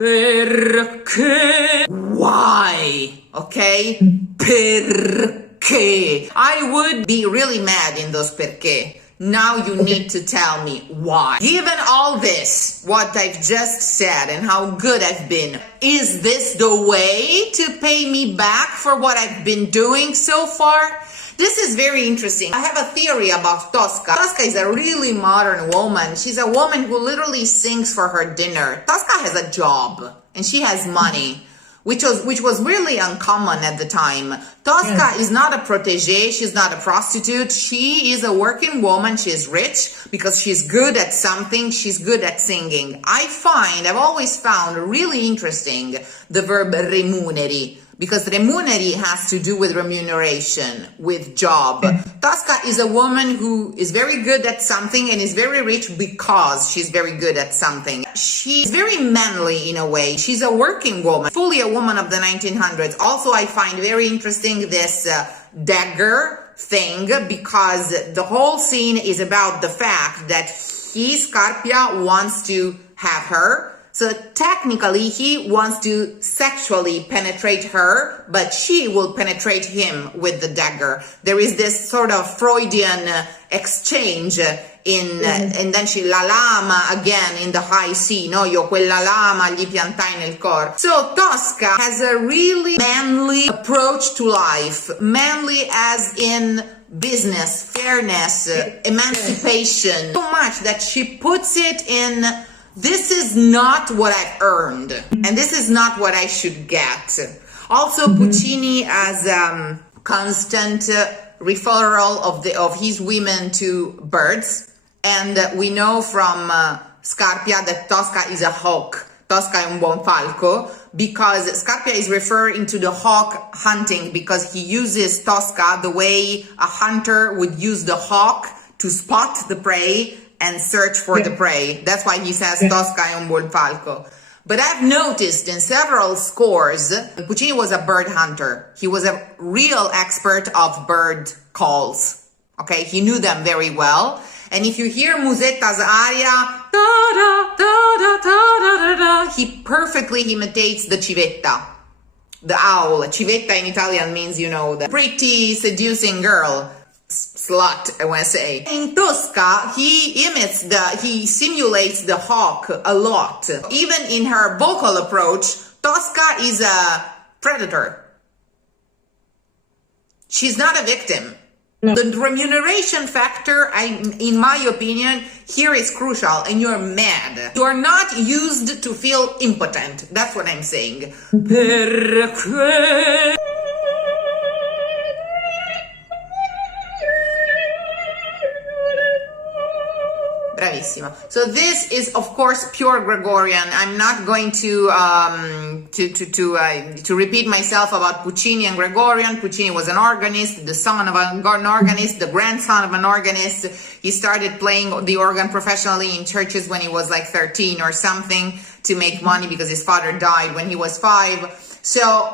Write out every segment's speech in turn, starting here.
Perché? Why? Okay? Perché? I would be really mad in those perché. Now you need to tell me why. Given all this, what I've just said and how good I've been, is this the way to pay me back for what I've been doing so far? This is very interesting. I have a theory about Tosca. Tosca is a really modern woman. She's a woman who literally sings for her dinner. Tosca has a job and she has money, which was really uncommon at the time. Tosca is not a protégée. She's not a prostitute. She is a working woman. She is rich because she's good at something. She's good at singing. I've always found really interesting the verb remuneri, because remuneri has to do with remuneration, with job. Tosca is a woman who is very good at something and is very rich because she's very good at something. She's very manly in a way. She's a working woman, fully a woman of the 1900s. Also, I find very interesting this dagger thing, because the whole scene is about the fact that Scarpia wants to have her. So technically, he wants to sexually penetrate her, but she will penetrate him with the dagger. There is this sort of Freudian exchange and then she la lama again in the high C, no? Io quella lama gli piantai nel cor. So Tosca has a really manly approach to life, manly as in business, fairness, emancipation, so much that she puts it in, this is not what I've earned, and this is not what I should get. Also, Puccini as constant referral of his women to birds, and we know from Scarpia that Tosca is a hawk. Tosca è un buon falco, because Scarpia is referring to the hawk hunting, because he uses Tosca the way a hunter would use the hawk to spot the prey and search for the prey. That's why he says Tosca è un buon falco. But I've noticed in several scores, Puccini was a bird hunter. He was a real expert of bird calls. Okay, he knew them very well. And if you hear Musetta's aria, he perfectly imitates the civetta, the owl. Civetta in Italian means, you know, the pretty seducing girl. Slut, I want to say. In Tosca, he simulates the hawk a lot. Even in her vocal approach, Tosca is a predator. She's not a victim. No. The remuneration factor, in my opinion, here is crucial, and you're mad. You're not used to feel impotent. That's what I'm saying. Perché? Bravissima. So this is, of course, pure Gregorian. I'm not going to repeat myself about Puccini and Gregorian. Puccini was an organist, the son of an organist, the grandson of an organist. He started playing the organ professionally in churches when he was like 13 or something to make money, because his father died when he was 5. So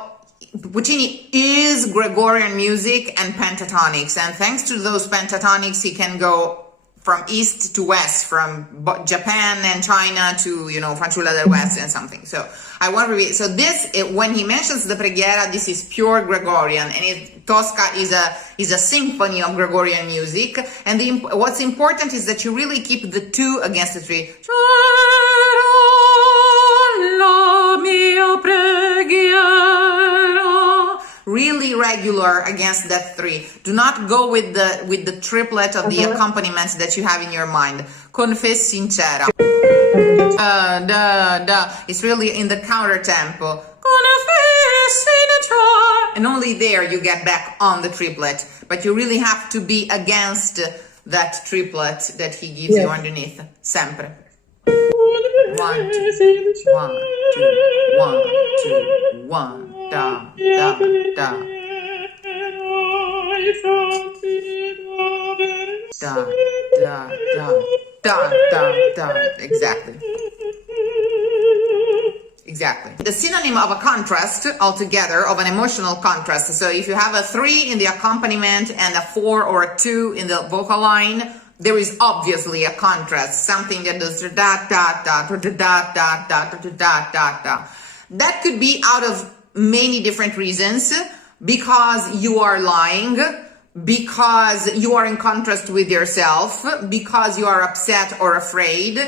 Puccini is Gregorian music and pentatonics, and thanks to those pentatonics, he can go from east to west, from Japan and China to, you know, Fanciulla del West and something. So I want to read. So this, when he mentions the preghiera, this is pure Gregorian, and Tosca is a symphony of Gregorian music. And what's important is that you really keep the 2 against the 3. La mia preghiera. Really regular against that 3. Do not go with the triplet of the accompaniments that you have in your mind. Con fe sincera. It's really in the counter tempo. Con fe sincera. And only there you get back on the triplet. But you really have to be against that triplet that he gives you underneath. Sempre. 1, 2, 1, 2, 1, 2, 1. Da, da, da. Da, da, da. Da, da, da. Exactly. The synonym of a contrast altogether, of an emotional contrast. So if you have a 3 in the accompaniment and a 4 or a 2 in the vocal line, there is obviously a contrast, something that does da da da da da da da da da da da. That could be out of many different reasons, because you are lying, because you are in contrast with yourself, because you are upset or afraid.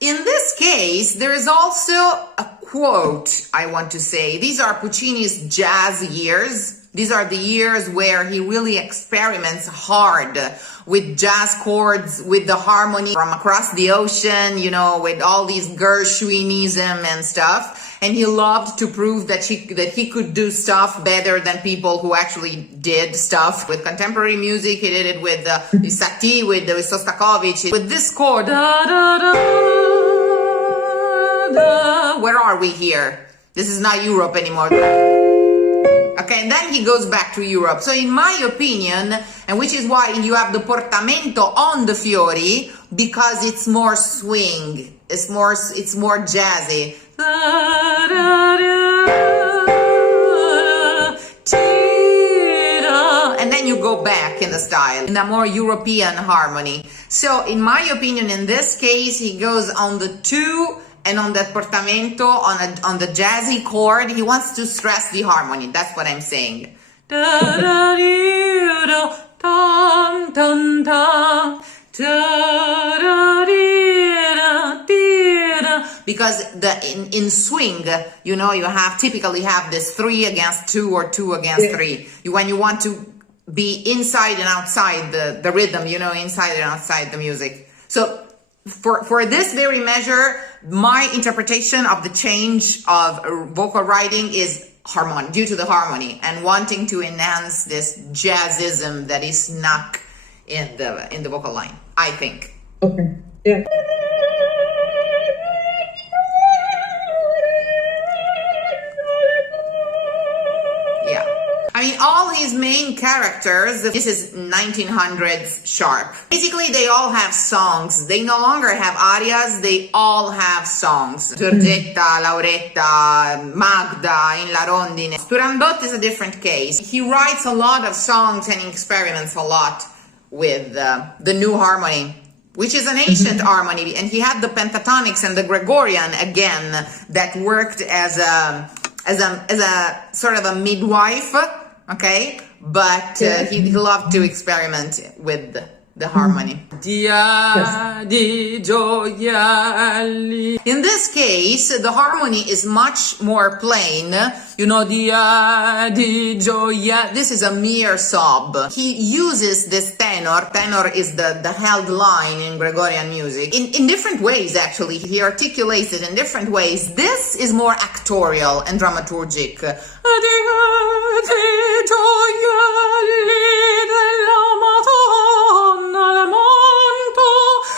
In this case, there is also a quote, I want to say. These are Puccini's jazz years. These are the years where he really experiments hard with jazz chords, with the harmony from across the ocean, you know, with all these Gershwinism and stuff. And he loved to prove that he could do stuff better than people who actually did stuff with contemporary music. He did it with Satie, with Shostakovich, with this chord. Da, da, da, da. Where are we here? This is not Europe anymore. Okay, and then he goes back to Europe. So in my opinion, and which is why you have the portamento on the fiori, because it's more swing, it's more jazzy. And then you go back in the style, in a more European harmony. So in my opinion, in this case, he goes on the 2 and on that portamento, on the jazzy chord. He wants to stress the harmony. That's what I'm saying. Because in swing, you know, you typically have this 3 against 2 or 2 against 3. When you want to be inside and outside the rhythm, you know, inside and outside the music. So for this very measure, my interpretation of the change of vocal writing is harmonic, due to the harmony, and wanting to enhance this jazzism that is snuck in the vocal line, I think. Okay. Yeah. I mean, all his main characters, this is 1900s sharp. Basically, they all have songs. They no longer have arias, they all have songs. Giorgetta, Lauretta, Magda, In la rondine. Turandot is a different case. He writes a lot of songs and experiments a lot with the new harmony, which is an ancient harmony. And he had the pentatonics and the Gregorian, again, that worked as a sort of a midwife. Okay, but he loved to experiment with the harmony. Dia di gioielli. In this case, the harmony is much more plain. You know, dia di gioia. This is a mere sob. He uses this tenor. Tenor is the held line in Gregorian music. In different ways, actually. He articulates it in different ways. This is more actorial and dramaturgic.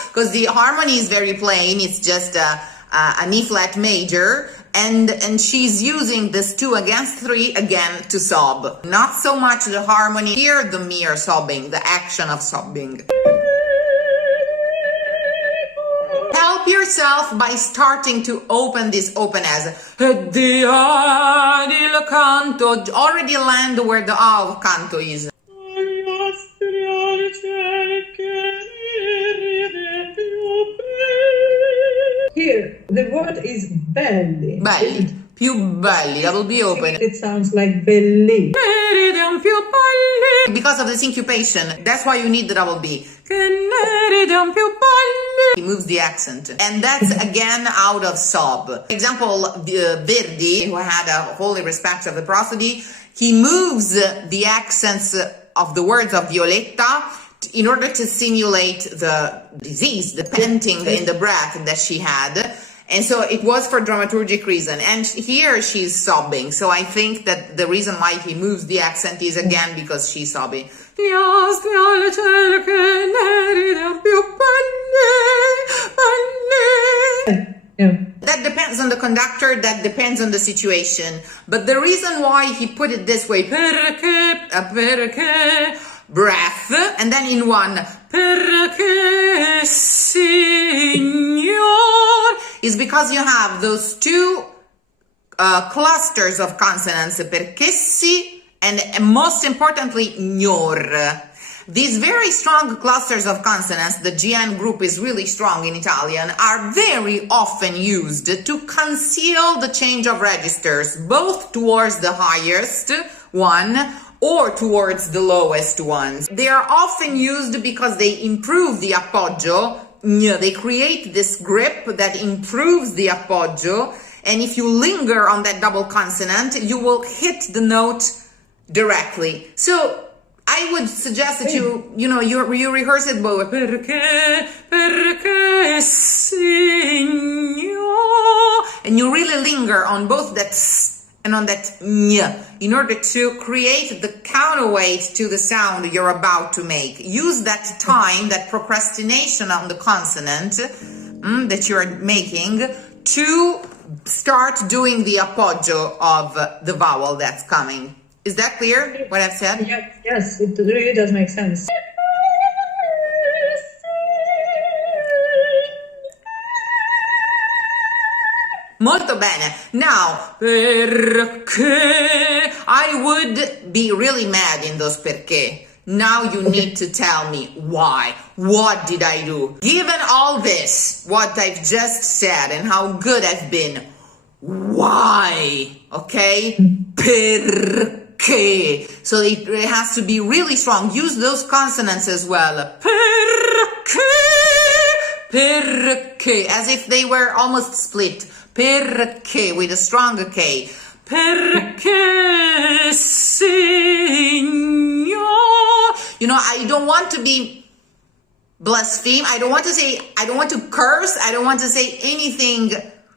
Because the harmony is very plain, it's just an E flat major, and she's using this 2 against 3 again to sob. Not so much the harmony here, the mere sobbing, the action of sobbing. Help yourself by starting to open this open as canto. Already land where the A of canto is. Here, the word is belli. Belli. Più belli, that will be open. It sounds like belli. Because of the syncopation, that's why you need the double B. He moves the accent. And that's again out of sob. For example, Verdi, who had a holy respect of the prosody, he moves the accents of the words of Violetta in order to simulate the disease, the panting in the breath that she had. And so it was for dramaturgic reason. And here she's sobbing. So I think that the reason why he moves the accent is again because she's sobbing. That depends on the conductor, that depends on the situation. But the reason why he put it this way, perché, breath, and then in one, perché, signor, is because you have those 2 clusters of consonants, perché si, and most importantly, gnor. These very strong clusters of consonants, the GN group is really strong in Italian, are very often used to conceal the change of registers, both towards the highest one or towards the lowest ones. They are often used because they improve the appoggio. They create this grip that improves the appoggio, and if you linger on that double consonant, you will hit the note directly. So I would suggest that you rehearse it both. Perché, signor, and you really linger on both that s and on that ñ in order to create the counterweight to the sound you're about to make. Use that time, that procrastination on the consonant that you're making to start doing the appoggio of the vowel that's coming. Is that clear, what I've said? Yes, it really does make sense. Molto bene. Now, perché, I would be really mad in those perché. Now you need to tell me why. What did I do? Given all this, what I've just said and how good I've been, why? Okay? Perché. So it has to be really strong. Use those consonants as well. Perché. Perché. As if they were almost split. Perché with a strong K. Perché, signor. I don't want to be blaspheme. I don't want to curse. I don't want to say anything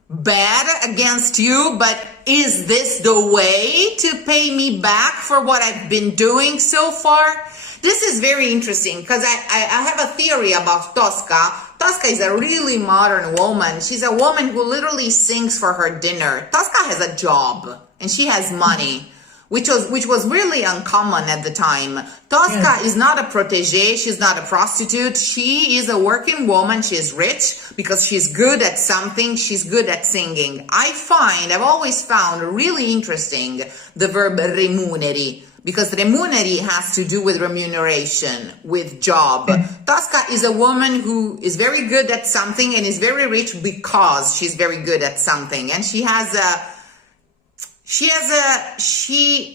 bad against you, but is this the way to pay me back for what I've been doing so far? This is very interesting because I have a theory about Tosca. Tosca is a really modern woman. She's a woman who literally sings for her dinner. Tosca has a job and she has money, which was really uncommon at the time. Tosca is not a protégée. She's not a prostitute. She is a working woman. She is rich because she's good at something. She's good at singing. I've always found really interesting the verb remuneri, because remuneri has to do with remuneration, with job. Tosca is a woman who is very good at something and is very rich because she's very good at something. And she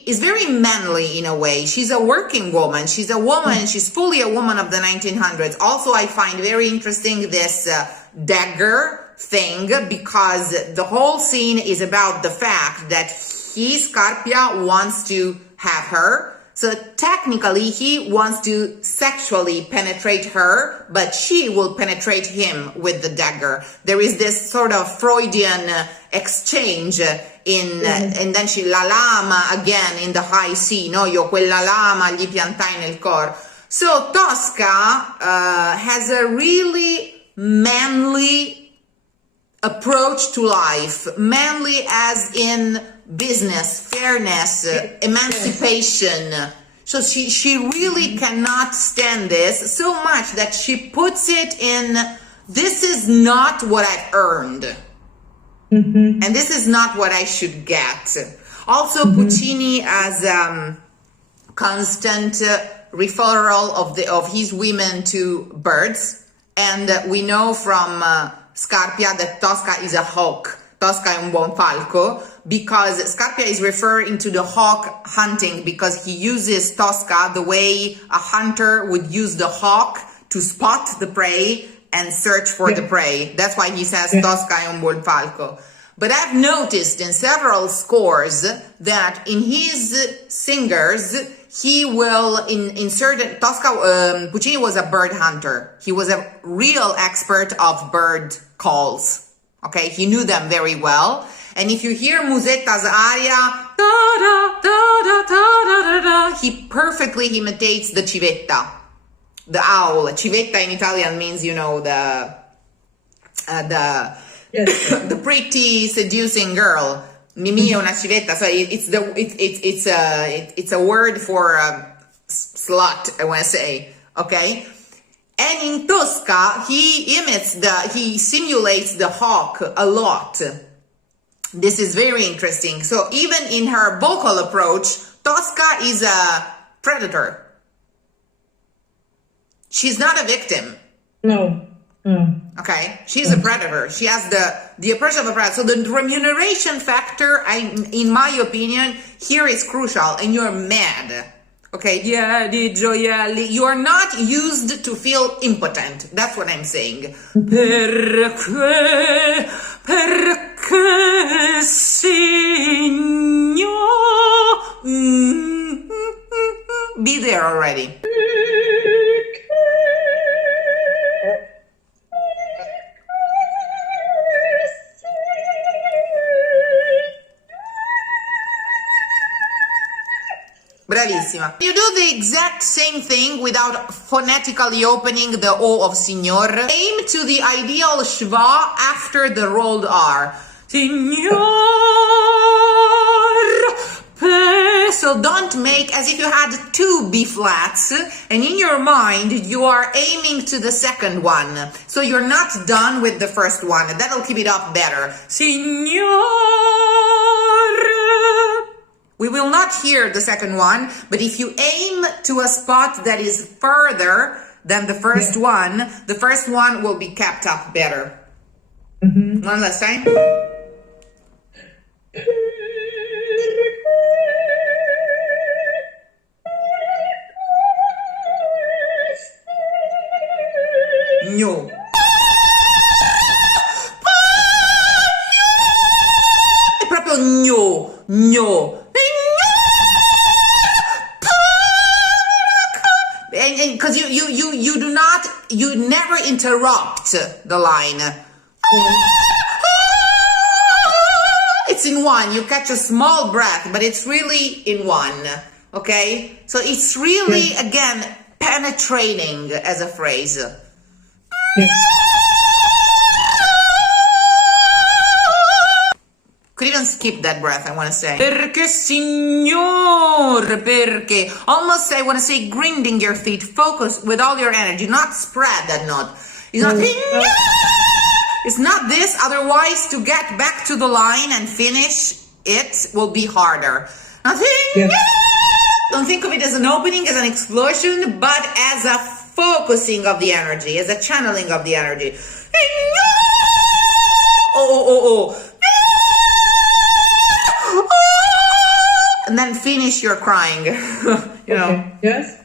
is very manly in a way. She's a working woman. She's a woman. She's fully a woman of the 1900s. Also, I find very interesting this dagger thing, because the whole scene is about the fact that Scarpia wants to have her. So technically he wants to sexually penetrate her, but she will penetrate him with the dagger. There is this sort of Freudian exchange and then she la lama again in the high C, no? Io quella lama gli piantai nel cor. So Tosca has a really manly approach to life, manly as in business, fairness, emancipation. So she really cannot stand this so much that she puts it in, this is not what I've earned. And this is not what I should get. Also, Puccini has constant referral of his women to birds. And we know from Scarpia that Tosca is a hawk. Tosca è un buon falco, because Scarpia is referring to the hawk hunting, because he uses Tosca the way a hunter would use the hawk to spot the prey and search for the prey. That's why he says Tosca è un buon falco. But I've noticed in several scores that in his singers, he will, in certain, Puccini was a bird hunter. He was a real expert of bird calls. Okay, he knew them very well. And if you hear Musetta's aria, he perfectly imitates the civetta, the owl. Civetta in Italian means, the pretty seducing girl. Mimì è una civetta. So it's a word for slut, I want to say. Okay. And in Tosca, he simulates the hawk a lot. This is very interesting. So even in her vocal approach, Tosca is a predator. She's not a victim. No. No. Okay, she's a predator. She has the approach of a predator. So the remuneration factor, in my opinion, here is crucial, and you're mad. Okay, you are not used to feel impotent. That's what I'm saying. Perché, signor. Be there already. Bravissima. You do the exact same thing without phonetically opening the O of signor. Aim to the ideal schwa after the rolled R. Signor. So don't make as if you had two B flats, and in your mind you are aiming to the second one. So you're not done with the first one. That'll keep it up better. Signor. We will not hear the second one, but if you aim to a spot that is further than the first one, the first one will be kept up better. One last time. No. È proprio no, no. Because you never interrupt the line. It's in one. You catch a small breath, but it's really in one. Okay? So it's really, again, penetrating as a phrase. Could even skip that breath, I want to say. Perché, signor, perché. Almost, I want to say, grinding your feet. Focus with all your energy, not spread that note. It's not, it's not this, otherwise to get back to the line and finish it will be harder. Nothing. Don't think of it as an opening, as an explosion, but as a focusing of the energy, as a channeling of the energy. Oh. And then finish your crying, you know. Okay. Yes.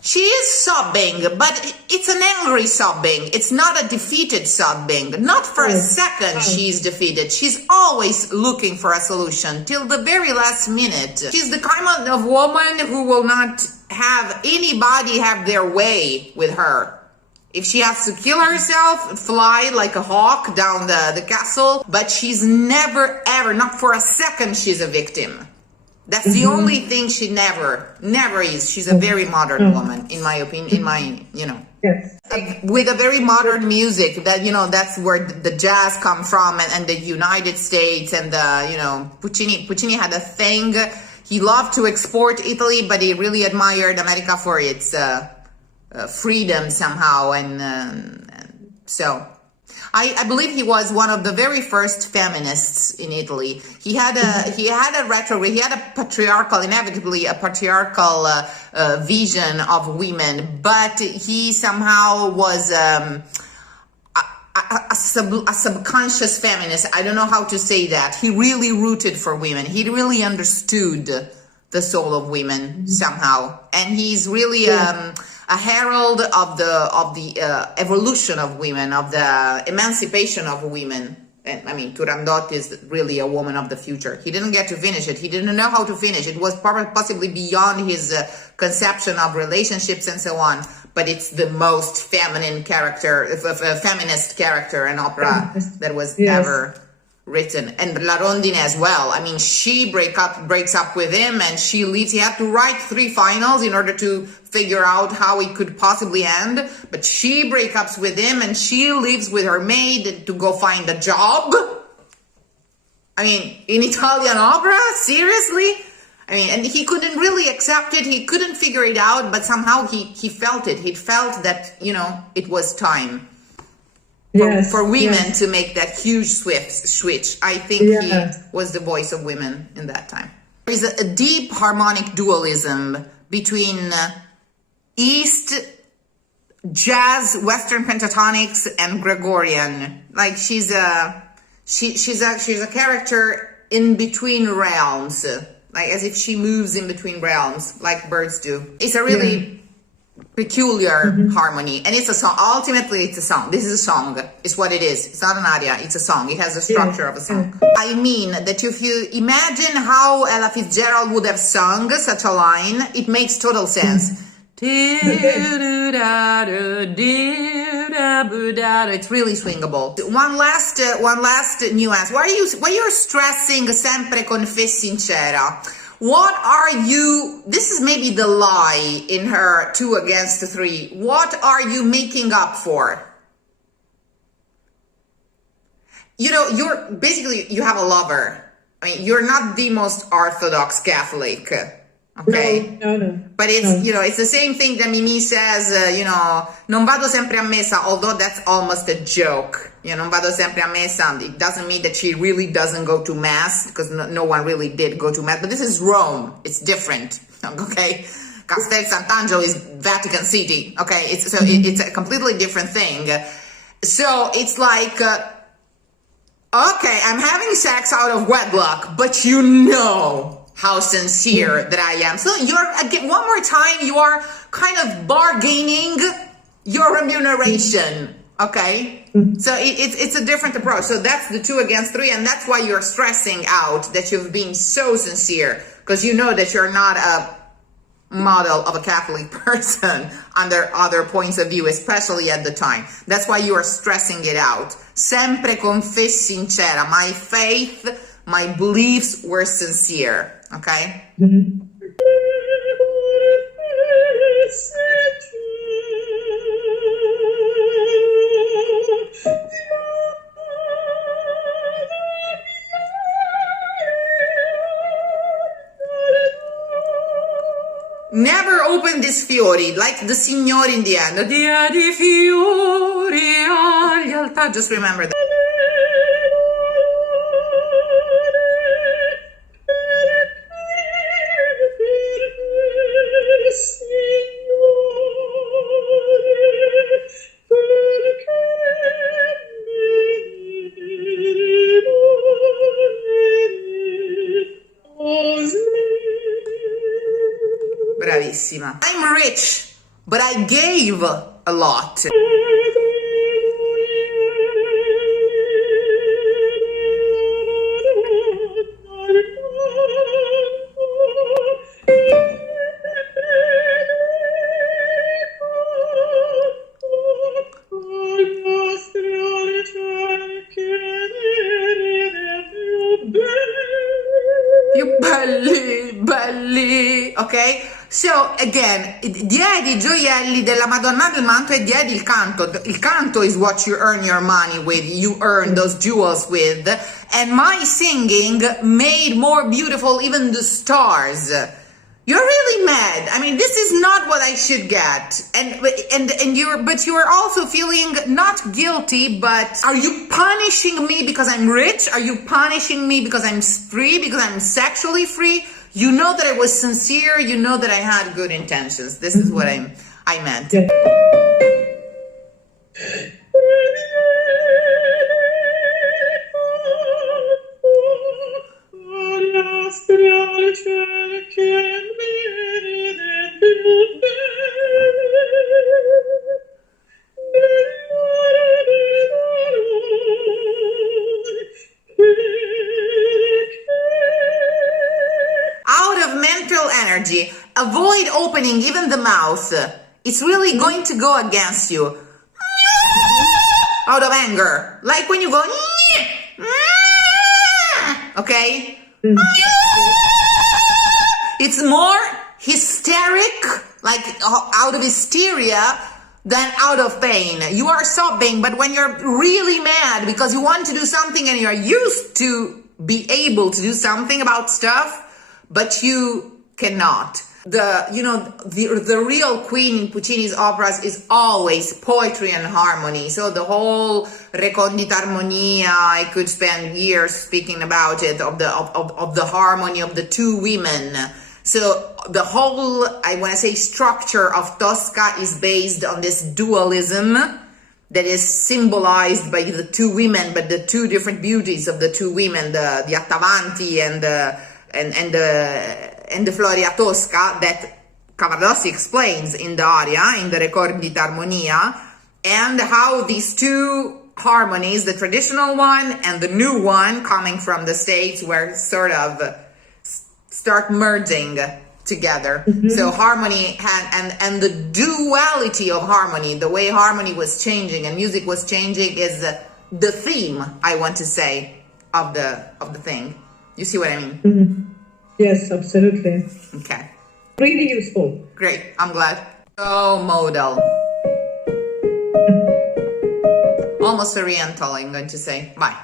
She is sobbing, but it's an angry sobbing. It's not a defeated sobbing. Not for a second she's defeated. She's always looking for a solution till the very last minute. She's the kind of woman who will not have anybody have their way with her. If she has to kill herself, fly like a hawk down the castle, but she's never, ever, not for a second, she's a victim. That's the only thing she never is. She's a very modern woman, in my opinion, Yes. with a very modern music that, that's where the jazz come from, and the United States, and Puccini had a thing. He loved to export Italy, but he really admired America for its freedom somehow. And so I believe he was one of the very first feminists in Italy. He had a retrograde, he had a patriarchal, inevitably a patriarchal vision of women, but he somehow was a subconscious feminist. I don't know how to say that. He really rooted for women. He really understood the soul of women somehow, and he's really a herald of the evolution of women, of the emancipation of women. And I mean, Turandot is really a woman of the future. He didn't get to finish it. He didn't know how to finish it. It was possibly beyond his conception of relationships and so on. But it's the most feminine character, feminist character in opera that was ever written, and La Rondine as well. I mean, she breaks up with him, and she leaves. He had to write 3 finals in order to figure out how it could possibly end, but she breaks up with him, and she leaves with her maid to go find a job. I mean, in Italian opera? Seriously? I mean, and he couldn't really accept it. He couldn't figure it out, but somehow he felt it. He felt that, you know, it was time for women to make that huge switch. I think he was the voice of women in that time. There is a deep harmonic dualism between East jazz, Western pentatonics, and Gregorian. Like she's a character in between realms. Like as if she moves in between realms, like birds do. It's a really peculiar harmony, and it's a song. Ultimately, it's a song. This is a song. It's what it is. It's not an aria. It's a song. It has the structure of a song. I mean that if you imagine how Ella Fitzgerald would have sung such a line, it makes total sense. It's really swingable. One last nuance. Why you're stressing sempre con fe sincera? What are you, this is maybe the lie in her 2 against 3. What are you making up for? You know, you have a lover. I mean, you're not the most orthodox Catholic. Okay? No. But it's, you know, it's the same thing that Mimi says, you know, non vado sempre a messa, although that's almost a joke. You know, non vado sempre a messa. It doesn't mean that she really doesn't go to mass, because no one really did go to mass. But this is Rome. It's different. Okay? Castel Sant'Angelo is Vatican City. Okay? It's a completely different thing. So it's like, okay, I'm having sex out of wedlock, but you know how sincere that I am. So you're, again, one more time, you are kind of bargaining your remuneration, okay? So it's a different approach. So that's the 2 against 3, and that's why you're stressing out that you've been so sincere, because you know that you're not a model of a Catholic person under other points of view, especially at the time. That's why you are stressing it out. Sempre con fe sincera. My faith, my beliefs were sincere. Okay? Never open this fiori, like the signori in the end. Dia di fiori agli altari. Just remember that. Bravissima. I'm rich, but I gave a lot. You belli, okay? So, again, diedi i gioielli della Madonna del Manto e diedi il canto. Il canto is what you earn your money with, you earn those jewels with. And my singing made more beautiful even the stars. You're really mad. I mean, this is not what I should get. But you are also feeling not guilty, but are you punishing me because I'm rich? Are you punishing me because I'm free, because I'm sexually free? You know that I was sincere. You know that I had good intentions. This is what I meant. Yeah. Energy. Avoid opening even the mouth. It's really going to go against you. Out of anger. Like when you go, okay? It's more hysteric, like out of hysteria, than out of pain. You are sobbing, but when you're really mad because you want to do something and you're used to be able to do something about stuff, but you cannot. The real queen in Puccini's operas is always poetry and harmony. So the whole recondita armonia, I could spend years speaking about it, of the harmony of the two women. So the whole, I want to say, structure of Tosca is based on this dualism that is symbolized by the two women, but the two different beauties of the two women, the Attavanti and the Floria Tosca, that Cavaradossi explains in the aria, in the recondita armonia, and how these two harmonies, the traditional one and the new one coming from the States, were sort of start merging together. So harmony and the duality of harmony, the way harmony was changing and music was changing, is the theme, I want to say, of the thing. You see what I mean? Yes, absolutely. Okay. Really useful. Great, I'm glad. So modal. Almost oriental, I'm going to say. Bye.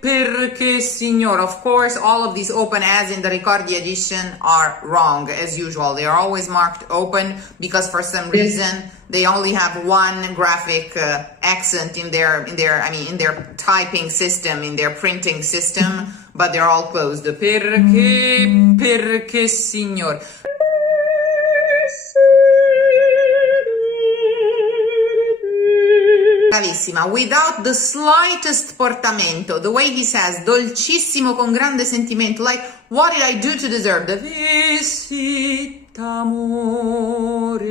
Perché signor, of course, all of these open as in the Ricordi edition are wrong, as usual. They are always marked open because for some reason they only have one graphic accent in their typing system, in their printing system, but they're all closed. Perché signor. Bravissima, without the slightest portamento, the way he says, dolcissimo con grande sentimento, like, what did I do to deserve the Vissi t'amore?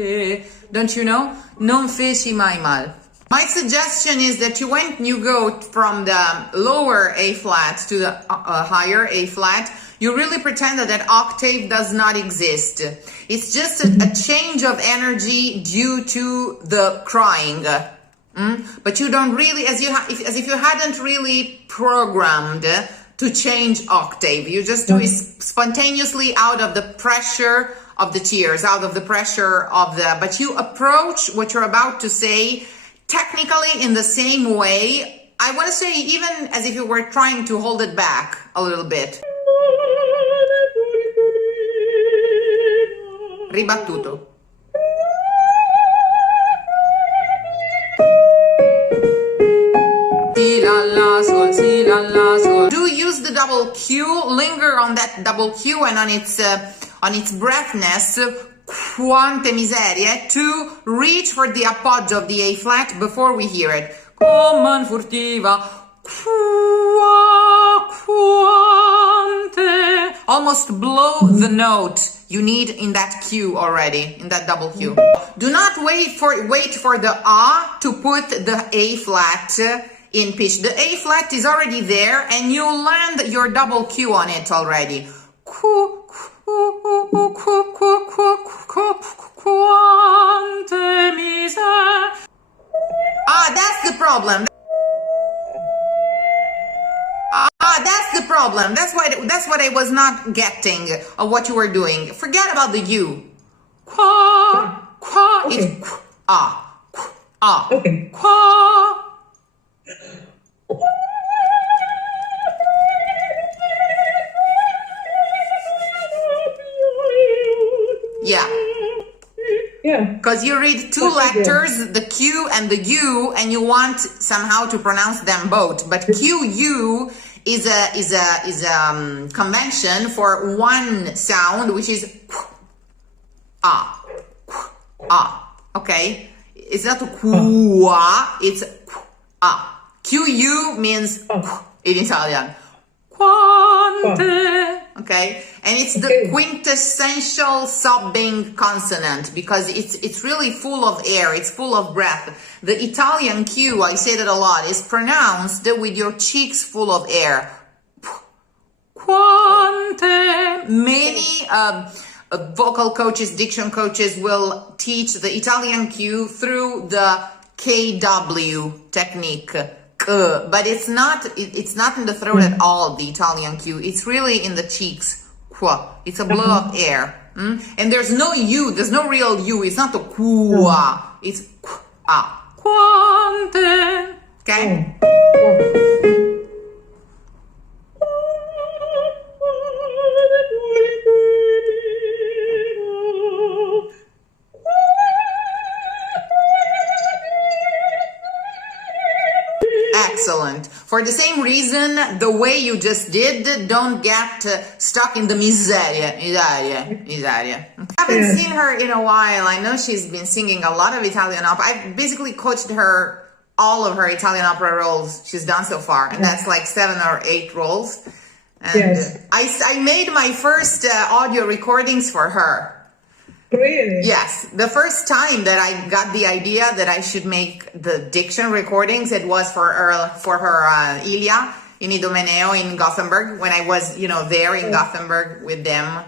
Don't you know? Non feci mai mal. My suggestion is that when you go from the lower A flat to the higher A flat, you really pretend that that octave does not exist. It's just a change of energy due to the crying. But you don't really, as if you hadn't really programmed to change octave. You just do it spontaneously out of the pressure of the tears, out of the pressure of but you approach what you're about to say technically in the same way. I want to say even as if you were trying to hold it back a little bit. Ribattuto. Do use the double Q, linger on that double Q and on its breathness, quante miserie, to reach for the appoggio of the A flat before we hear it. Come furtiva, quante. Almost blow the note you need in that Q already, in that double Q. Do not wait for the A to put the A flat in pitch. The A flat is already there and you land your double Q on it already. That's the problem. That's the problem. That's what I was not getting of what you were doing. Forget about the U. Okay. It's Okay. Yeah. Because you read two letters, the Q and the U, and you want somehow to pronounce them both. But QU is a convention for one sound, which is okay? It's not qua, it's QU means in Italian. Quante. Okay, and it's the quintessential sobbing consonant because it's really full of air, it's full of breath. The Italian Q, I say that a lot, is pronounced with your cheeks full of air. Quante. Many vocal coaches, diction coaches will teach the Italian Q through the KW technique. but it's not in the throat at all, the Italian Q. It's really in the cheeks. Qua. It's a blow of air. And there's no U, there's no real U. It's not the qua. It's qua. Quante. Okay? Excellent. For the same reason, the way you just did, don't get stuck in the miseria. I haven't seen her in a while. I know she's been singing a lot of Italian opera. I've basically coached her all of her Italian opera roles she's done so far, and that's like 7 or 8 roles. And I made my first audio recordings for her. Really? Yes. The first time that I got the idea that I should make the diction recordings, it was for her Ilia in Idomeneo in Gothenburg, when I was, there in Gothenburg with them.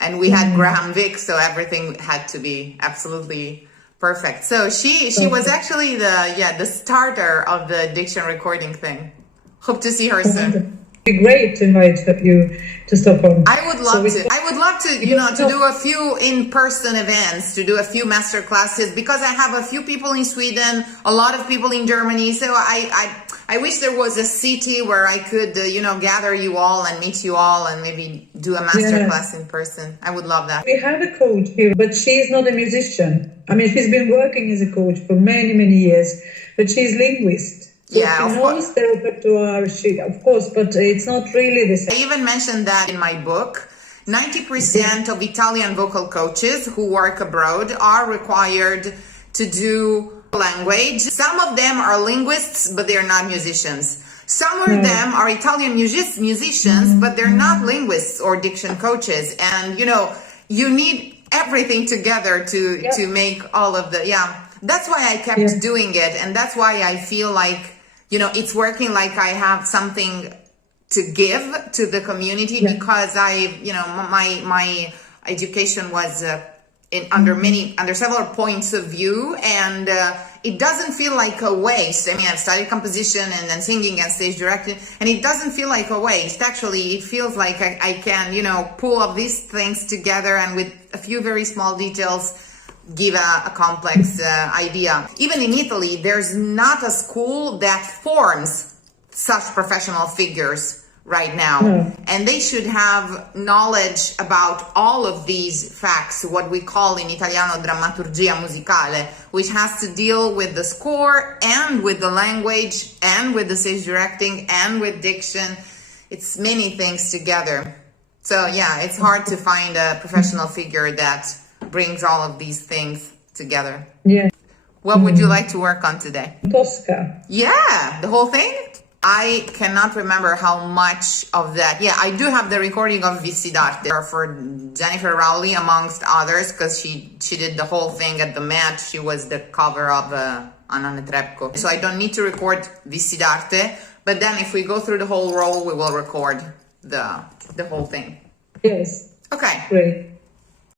And we had Graham Vick, so everything had to be absolutely perfect. So she was actually the starter of the diction recording thing. Hope to see her soon. Be great to invite you to Stockholm. I would love to, to do a few in-person events, to do a few master classes, because I have a few people in Sweden, a lot of people in Germany. So I wish there was a city where I could, gather you all and meet you all and maybe do a master class in person. I would love that. We have a coach here, but she's not a musician. I mean, she's been working as a coach for many, many years, but she's linguist. So she knows the repertoire, of course, but it's not really the same. I even mentioned that in my book. 90% of Italian vocal coaches who work abroad are required to do language. Some of them are linguists, but they're not musicians. Some of them are Italian musicians, but they're not linguists or diction coaches. And, you need everything together to make all of the, That's why I kept doing it. And that's why I feel like, it's working, like I have something to give to the community, because my education was under several points of view, and it doesn't feel like a waste. I mean, I've studied composition and then singing and stage directing, and it doesn't feel like a waste. Actually, it feels like I can, pull up these things together, and with a few very small details, give a complex idea. Even in Italy, there's not a school that forms such professional figures right now. And they should have knowledge about all of these facts, what we call in Italiano drammaturgia musicale, which has to deal with the score and with the language and with the stage directing and with diction. It's many things together. So it's hard to find a professional figure that brings all of these things together. What would you like to work on today? Tosca. Yeah, the whole thing? I cannot remember how much of that. I do have the recording of Vissi for Jennifer Rowley, amongst others, because she did the whole thing at the Met. She was the cover of Anna Netrebko. So I don't need to record Vissi d'arte, but then if we go through the whole role, we will record the whole thing. Yes. Okay. Great.